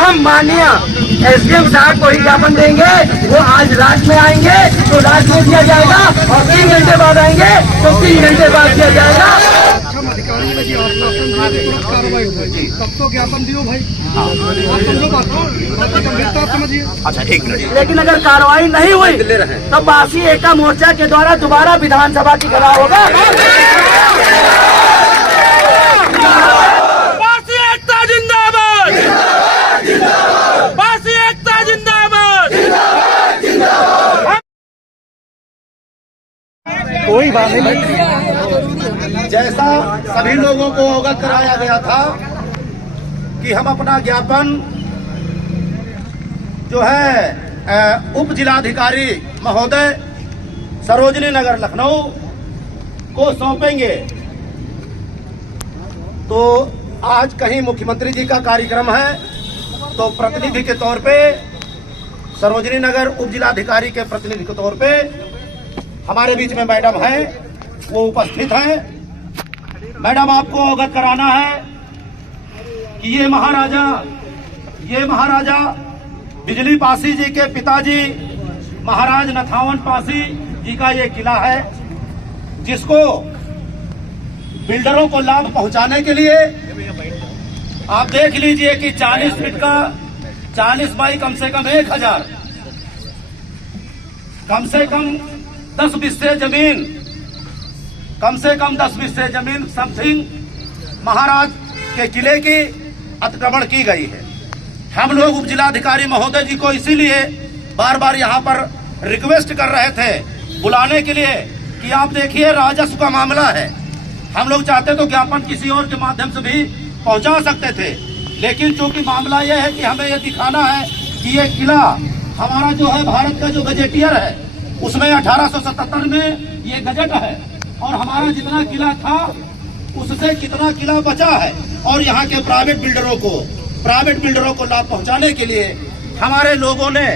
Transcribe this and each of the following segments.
हम माननीय SDM साहब को ज्ञापन देंगे। वो आज रात में आएंगे तो रात में दिया जाएगा और 3 घंटे बाद आएंगे तो 3 घंटे बाद दिया जाएगा। अधिकारी ने जी आश्वासन दिया तुरंत कार्रवाई होगी, तब तो ज्ञापन दियो भाई। आप समझो बात को, गंभीरता समझिए। अच्छा, एक मिनट। लेकिन अगर कार्रवाई नहीं हुई तो बासी एकता मोर्चा के द्वारा दोबारा विधानसभा की घेराव होगा। बासी एकता जिंदाबाद, बासी एकता जिंदाबाद। कोई बात नहीं। जैसा सभी लोगों को अवगत कराया गया था कि हम अपना ज्ञापन जो है उप जिलाधिकारी महोदय सरोजनी नगर लखनऊ को सौंपेंगे। तो आज कहीं मुख्यमंत्री जी का कार्यक्रम है तो प्रतिनिधि के तौर पे सरोजनी नगर उप जिलाधिकारी के प्रतिनिधि के तौर पे हमारे बीच में मैडम हैं, वो उपस्थित हैं। मैडम, आपको अवगत कराना है कि ये महाराजा बिजली पासी जी के पिताजी महाराज नथावन पासी जी का ये किला है, जिसको बिल्डरों को लाभ पहुंचाने के लिए आप देख लीजिए कि 40 फीट का 40 बाई कम से कम 1000, कम से कम 10 बिस्से जमीन, कम से कम 10 बिस्से जमीन समथिंग महाराज के किले की अतिक्रमण की गई है। हम लोग उप जिलाधिकारी महोदय जी को इसीलिए बार बार यहाँ पर रिक्वेस्ट कर रहे थे बुलाने के लिए कि आप देखिए राजस्व का मामला है। हम लोग चाहते तो ज्ञापन किसी और के माध्यम से भी पहुंचा सकते थे, लेकिन चूंकि मामला यह है कि हमें यह दिखाना है कि ये किला हमारा जो है भारत का जो गजेटियर है उसमें 1877 में ये गजट है और हमारा जितना किला था उससे कितना किला बचा है। और यहाँ के प्राइवेट बिल्डरों को लाभ पहुंचाने के लिए हमारे लोगों ने,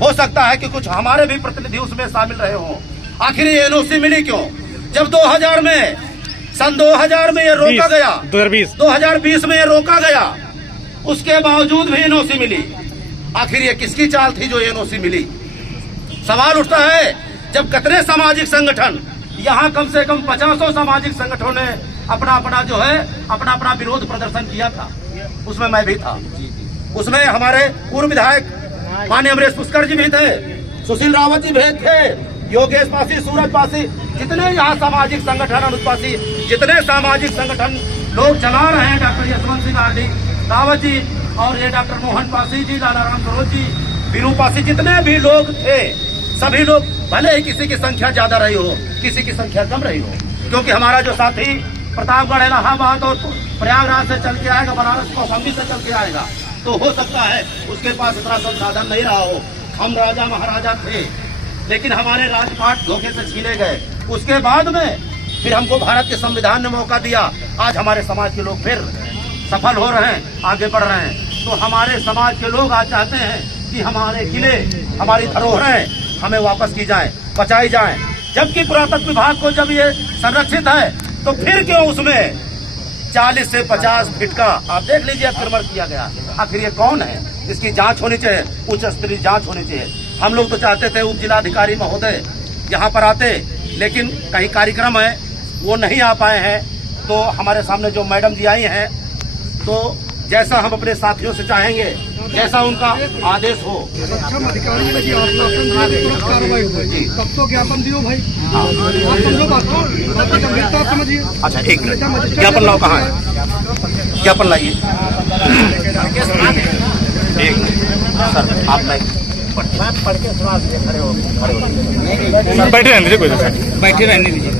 हो सकता है कि कुछ हमारे भी प्रतिनिधि उसमें शामिल रहे हों। आखिर ये NOC मिली क्यों? जब 2000 में, सन 2000 में ये रोका गया, 2020 में ये रोका गया, उसके बावजूद भी NOC मिली। आखिर ये किसकी चाल थी जो NOC मिली? सवाल उठता है जब कितने सामाजिक संगठन, यहाँ कम से कम 50 सामाजिक संगठनों ने अपना विरोध प्रदर्शन किया था, उसमें मैं भी था। उसमें हमारे पूर्व विधायक माननीय अमरेश पुष्कर जी भी थे, सुशील रावत जी भी थे, योगेश पासी, सूरज पासी, जितने यहाँ सामाजिक संगठन, अनुज पासी, जितने सामाजिक संगठन लोग चला रहे हैं, डॉक्टर यशवंत सिंह आरडी रावत जी और ये डॉक्टर मोहन पासी जी, लालाराम सरोज जी, बीरू पासी, जितने भी लोग थे, सभी लोग, भले ही किसी की संख्या ज्यादा रही हो, किसी की संख्या कम रही हो, क्योंकि हमारा जो साथी प्रतापगढ़, इलाहाबाद और प्रयागराज से चल के आएगा, बनारस कौशाम्बी से चल के आएगा, तो हो सकता है उसके पास इतना संसाधन नहीं रहा हो। हम राजा महाराजा थे, लेकिन हमारे राजपाट धोखे से छीने गए। उसके बाद में फिर हमको भारत के संविधान ने मौका दिया। आज हमारे समाज के लोग फिर सफल हो रहे हैं, आगे बढ़ रहे हैं। तो हमारे समाज के लोग आज चाहते हैं कि हमारे किले, हमारी धरोहरें हमें वापस की जाए, बचाई जाए। जबकि पुरातत्व विभाग को जब ये संरक्षित है तो फिर क्यों उसमें 40 से 50 फीट का आप देख लीजिए अतिक्रमण किया गया? आखिर ये कौन है? इसकी जांच होनी चाहिए, उच्च स्तरीय जांच होनी चाहिए। हम लोग तो चाहते थे उप जिलाधिकारी महोदय यहाँ पर आते, लेकिन कहीं कार्यक्रम है वो नहीं आ पाए हैं। तो हमारे सामने जो मैडम जी आई हैं, तो जैसा हम अपने साथियों से चाहेंगे, जैसा उनका आदेश हो। सक्षम अधिकारी ने जी आश्वासन दिया तुरंत कार्रवाई होगी, तब तो ज्ञापन दियो भाई। आप समझो बात को, गंभीरता समझिए। अच्छा, एक मिनट, ज्ञापन लाओ, कहाँ है ज्ञापन? लाइए एक सर, आप पढ़ के सुना दीजिए, खड़े हो बैठे रहने दीजिए, कोई बैठे रहने दीजिए।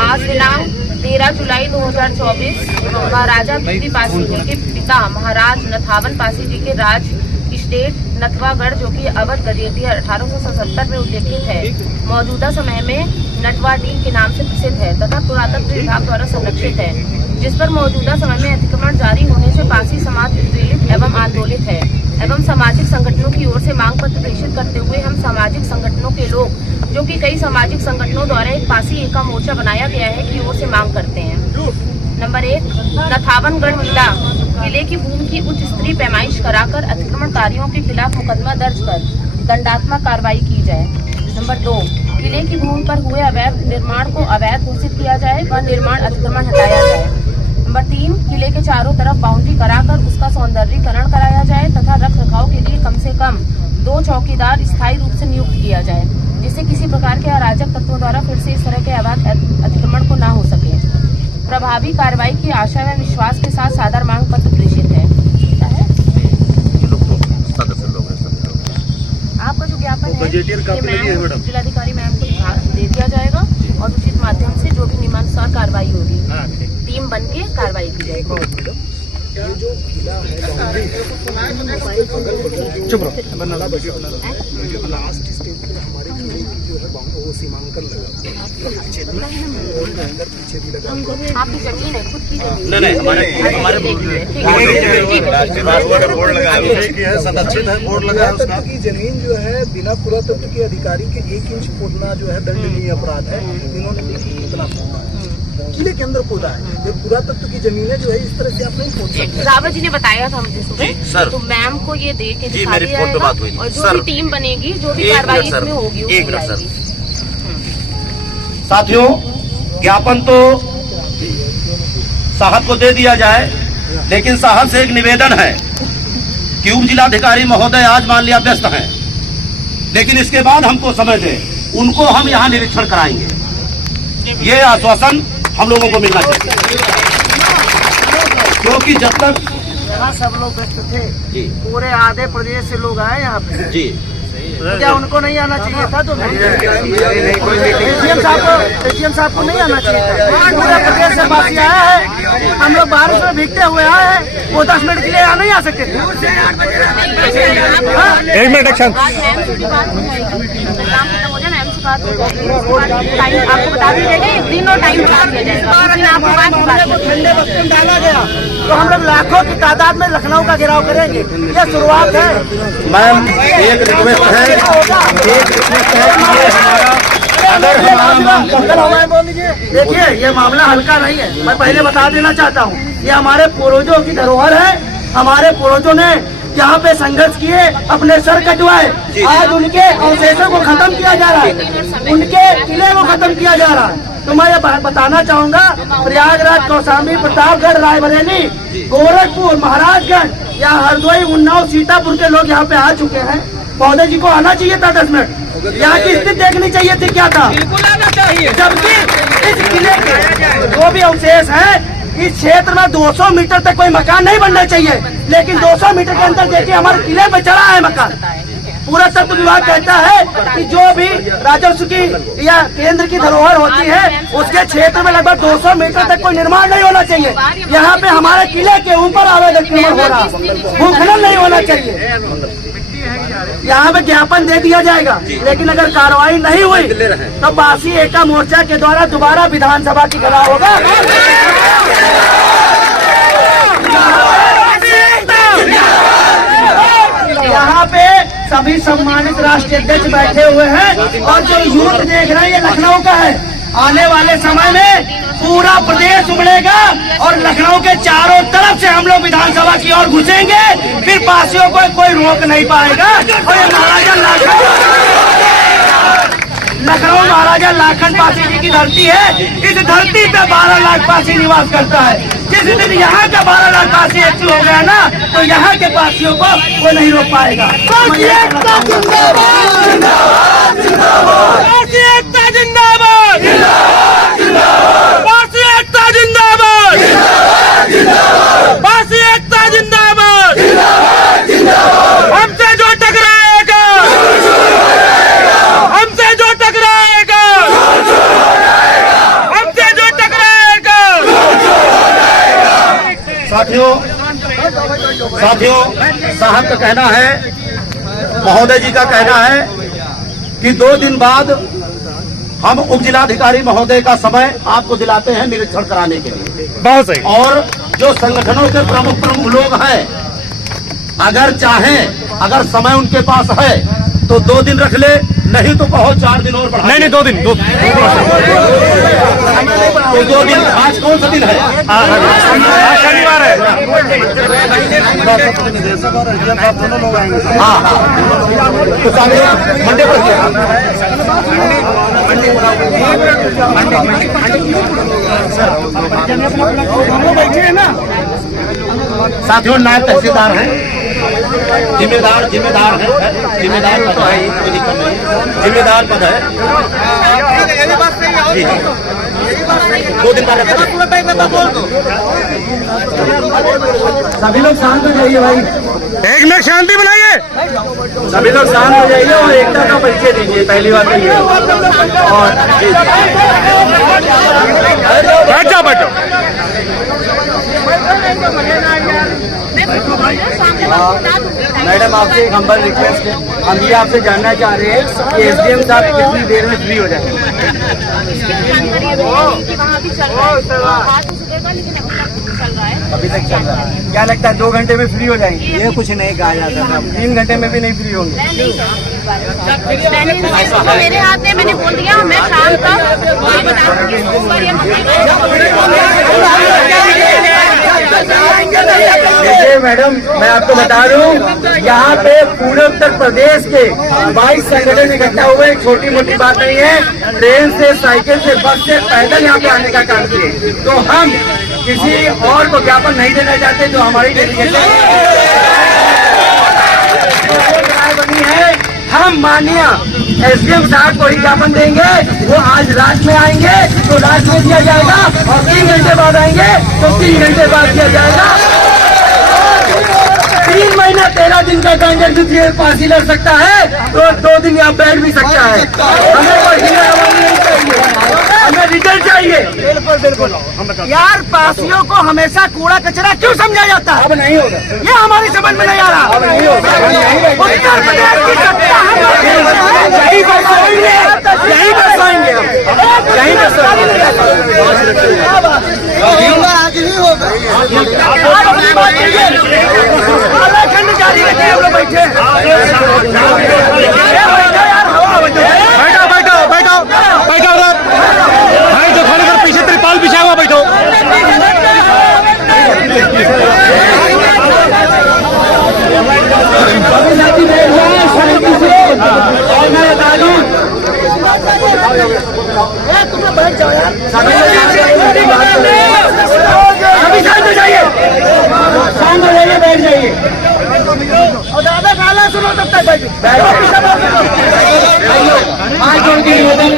आज दिनांक 13 जुलाई 2024 महाराजा बिजली पासी जी के पिता महाराज नथावन पासी जी के राज स्टेट नथवागढ़, जो कि अवध गजेटियर 1877 में उल्लेखित है, मौजूदा समय में नटवाडी के नाम से प्रसिद्ध है तथा पुरातत्व विभाग द्वारा संरक्षित है, जिस पर मौजूदा समय में अतिक्रमण जारी होने से पासी समाज उत्पीड़ित एवं आंदोलित है एवं सामाजिक संगठनों की ओर से मांग पत्र प्रेषित करते हुए हम सामाजिक संगठनों के लोग, जो कि कई सामाजिक संगठनों द्वारा एक पासी एका मोर्चा बनाया गया है, की ओर से मांग करते हैं। नंबर 1, नथावनगढ़ किले की भूमि की उच्च स्तरीय पैमाइश कराकर अतिक्रमणकारियों के खिलाफ मुकदमा दर्ज कर दंडात्मक कार्रवाई की जाए। नंबर 2, किले की भूमि पर हुए अवैध निर्माण को अवैध घोषित किया जाए व निर्माण अतिक्रमण हटाया जाए। नंबर 3, किले के चारों तरफ बाउंड्री कराकर उसका सौंदर्यीकरण कराया जाए तथा रख रखाव के लिए कम से कम 2 चौकीदार स्थायी रूप से नियुक्त किया जाए, जिससे किसी प्रकार के अराजक तत्वों द्वारा फिर से इस तरह के अवैध अतिक्रमण को न हो सके। प्रभावी कार्रवाई की आशा व विश्वास के साथ सादर मांग पत्र प्रेषित है। आपका जो ज्ञापन है जिलाधिकारी मैम को दे दिया जाएगा और उचित माध्यम से जो भी नियमानुसार कार्रवाई होगी, टीम बन के कार्रवाई की जाएगी। ये जो किला है लास्ट स्टेज पे हमारे किले की जो है वो सीमांकन लगा पीछे भी लगा। आपकी जमीन है, खुद की जमीन नहीं हमारे संरक्षित है, बोर्ड लगा है उसका। की जमीन जो है बिना पुरातत्व के अधिकारी के 1 इंच खोदना जो है दंडनीय अपराध है। इन्होंने इतना किले के अंदर खोदा है, ये पुरातत्व की जमीनें जो है इस तरह से आप नहीं खोद सकते। रावत जी ने बताया था मुझे सुबह, तो मैम को ये दे के दिखा दिया जाएगा और जो भी टीम बनेगी, जो भी कार्रवाई इसमें होगी, एक मिनट सर। साथियों, ज्ञापन तो साहब को दे दिया जाए, लेकिन साहब से एक निवेदन है कि उप जिलाधिकारी महोदय आज मान लिया व्यस्त हैं, लेकिन इसके बाद हमको समय दें, उनको हम यहाँ निरीक्षण कराएंगे। ये आश्वासन हम लोगों को मिलना चाहिए, क्योंकि जब तक यहाँ सब लोग व्यस्त थे, पूरे आधे प्रदेश से लोग आए यहाँ पे जी, क्या उनको नहीं आना चाहिए था? तो एसडीएम साहब को नहीं आना चाहिए था। पूरे प्रदेश से बाकी आया है, हम लोग बारिश में भीगते हुए आए हैं, वो 10 मिनट के लिए यहाँ नहीं आ सकते थे। 1 मिनट एक्शन। आज मैम से भी बात हो जाएगी, काम खत्म हो जाए, मैम से बात हो जाएगी, टाइम आपको बता दी जाएगा, 1 दिन और टाइम बता दिया जाएगा। ठंडे बस्ते में डाला गया तो हम लोग लाखों की तादाद में लखनऊ का घेराव करेंगे, ये शुरुआत है। मैम एक रिक्वेस्ट है, देखिए ये मामला हल्का नहीं है, मैं पहले बता देना चाहता हूँ, ये हमारे पूर्वजों की धरोहर है। हमारे पूर्वजों ने यहाँ पे संघर्ष किए, अपने सर कटवाए, आज उनके अवशेषों को खत्म किया जा रहा है, उनके किले को खत्म किया जा रहा है। तो मैं ये बताना चाहूंगा, प्रयागराज, कौशाम्बी, प्रतापगढ़, रायबरेली, गोरखपुर, महाराजगंज या हरदोई, उन्नाव, सीतापुर के लोग यहाँ पे आ चुके हैं। महोदय जी को आना चाहिए था 10 मिनट, यहाँ की स्थिति देखनी चाहिए थी, क्या था, बिल्कुल आना चाहिए। जबकि इस किले के जो भी अवशेष है, इस क्षेत्र में 200 मीटर तक कोई मकान नहीं बनना चाहिए, लेकिन 200 मीटर के अंदर देखिए हमारे किले पे चढ़ा है मकान। पूरा तत्व विभाग कहता है कि जो भी राजस्व की या केंद्र की धरोहर होती है, उसके क्षेत्र में लगभग 200 मीटर तक कोई निर्माण नहीं होना चाहिए। यहाँ पे हमारे किले के ऊपर अवैध अतिक्रमण हो रहा, भूखनन नहीं होना चाहिए। यहाँ पे ज्ञापन दे दिया जाएगा, लेकिन अगर कार्रवाई नहीं हुई तो बासी एका मोर्चा के द्वारा दोबारा विधानसभा की घेराव होगा। यहाँ पे सभी सम्मानित राष्ट्रीय अध्यक्ष बैठे हुए हैं और जो यूथ देख रहे हैं ये लखनऊ का है। आने वाले समय में पूरा प्रदेश उमड़ेगा और लखनऊ के चारों तरफ से हम लोग विधानसभा की ओर घुसेंगे, फिर पासियों को कोई रोक नहीं पाएगा। और ये लखनऊ महाराजा लाखन पासी जी की धरती है, इस धरती पे 12 लाख पासी निवास करता है। जिस दिन यहाँ का 12 लाख पासी एक्टिव हो गया ना, तो यहाँ के पासियों को वो नहीं रोक पाएगा। हमसे जो टकराएगा, हमसे जो टकराएगा, हमसे जो टकराएगा। साथियों, साहब का कहना है, महोदय जी का कहना है कि 2 दिन बाद हम उप जिलाधिकारी महोदय का समय आपको दिलाते हैं निरीक्षण कराने के लिए। बहुत सही। और जो संगठनों के प्रमुख लोग हैं, अगर चाहें, अगर समय उनके पास है तो 2 दिन रख ले, नहीं तो कहो 4 दिन और बढ़ा। नहीं 2 दिन, 2 दिन। तो 2 दिन। आज कौन सा दिन है? आज शनिवार है। हाँ हाँ, तो मंडे पर किया। साथियों, नायब तहसीलदार हैं, जिम्मेदार है, जिम्मेदार पद है, कोई दिक्कत नहीं, जिम्मेदार पद है। जी, 2 दिन का रखा। सभी लोग शांत हो जाइए भाई, 1 मिनट शांति बनाइए। सभी लोग शांत हो जाइए और एकता का परिचय दीजिए। पहली बात तो ये। और बैठ जाओ, बैठो। मैडम, आपसे एक हम्बल रिक्वेस्ट है, हम ये आपसे जानना चाह रहे हैं कि एसडीएम साहब कितनी देर में फ्री हो जाएंगे? अभी तक चल रहा है। क्या लगता है 2 घंटे में फ्री हो जाएंगे? ये कुछ नहीं कहा जा सकता, 3 घंटे में भी नहीं फ्री होंगे। मेरे हाथ में, मैंने बोल दिया मैं शाम तक देखिए मैडम, मैं आपको बता दूं, यहाँ पे पूरे उत्तर प्रदेश के 22 संगठन इकट्ठा हुए। छोटी मोटी बात नहीं है। ट्रेन से, साइकिल से, बस से, पैदल यहाँ पे आने का काम किए। तो हम किसी और को ज्ञापन नहीं देना चाहते। जो हमारी डेलीगेशन बनी है, हम माननीय एसडीएम साहब को ही ज्ञापन देंगे। वो आज रात में आएंगे तो रात में दिया जाएगा, और 3 घंटे बाद आएंगे तो 3 घंटे बाद दिया जाएगा। 3 महीना 13 दिन का ट्रांजेक्शन पासी लड़ सकता है तो 2 दिन यहाँ बैठ भी सकता है। हमें कोई नहीं चाहिए, हमें रिजल्ट चाहिए। बिल्कुल बिल्कुल। यार, पासियों को हमेशा कूड़ा कचरा क्यों समझा जाता है? अब नहीं होगा, ये हमारी समझ में नहीं आ रहा। अब नहीं होगा। उत्तर प्रदेश की सत्ता यही बरसाएंगे, यही बरसाएंगे, यही बरसाएंगे। आज नहीं होगा। खंड जारी रखिए, हम लोग बैठे हैं। बैठो, बैठो, बैठो, बैठो उधर। भाई जो खड़े कर, पीछे त्रिपाल बिछा हुआ, बैठो। तुम्हें बैठ जाओ यार, अभी शांत हो जाइए, शांत हो जाइए, बैठ जाइए। और दादा गाना सुनो तब तक बैठ।